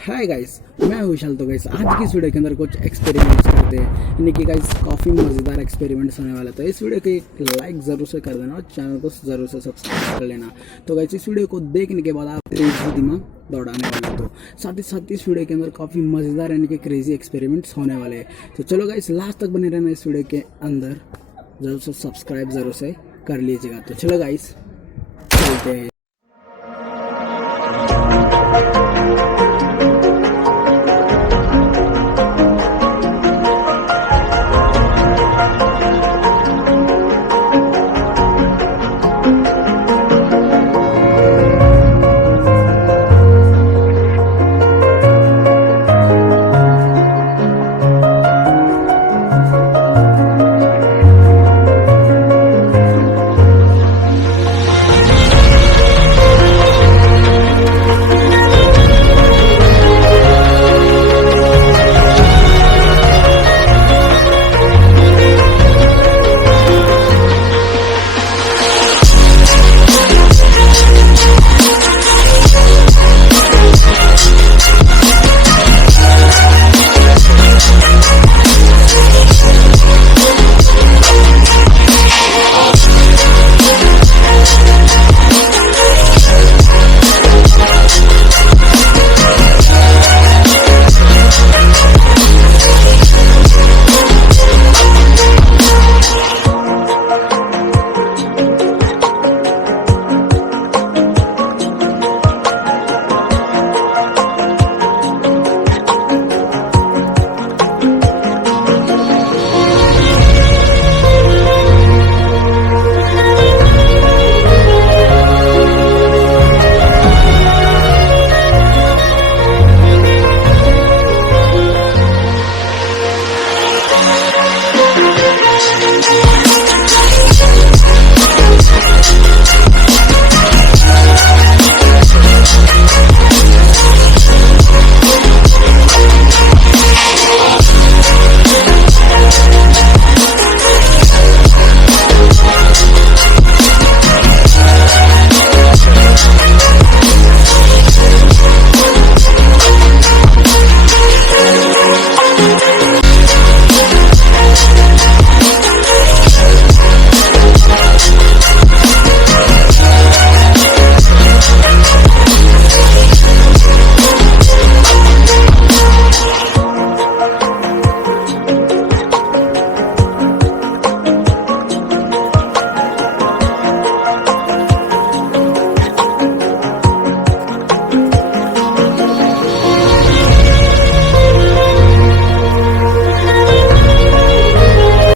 Hi guys, मैं विशाल। तो गाइस आज की इस वीडियो के अंदर कुछ एक्सपेरिमेंट्स करते हैं, यानी कि गाइस काफ़ी मज़ेदार एक्सपेरिमेंट्स होने वाला। तो इस वीडियो को एक लाइक ज़रूर से कर देना और चैनल को ज़रूर से सब्सक्राइब कर लेना। तो गाइस इस वीडियो को देखने के बाद आप तेज दिमाग दौड़ाने वाले। तो साथ ही इस वीडियो के अंदर काफ़ी मज़ेदार यानी कि क्रेजी एक्सपेरिमेंट्स होने वाले हैं। तो चलो गाइस लास्ट तक बने रहना इस वीडियो के अंदर, ज़रूर से सब्सक्राइब ज़रूर से कर लीजिएगा। तो चलो गाइस चलते हैं।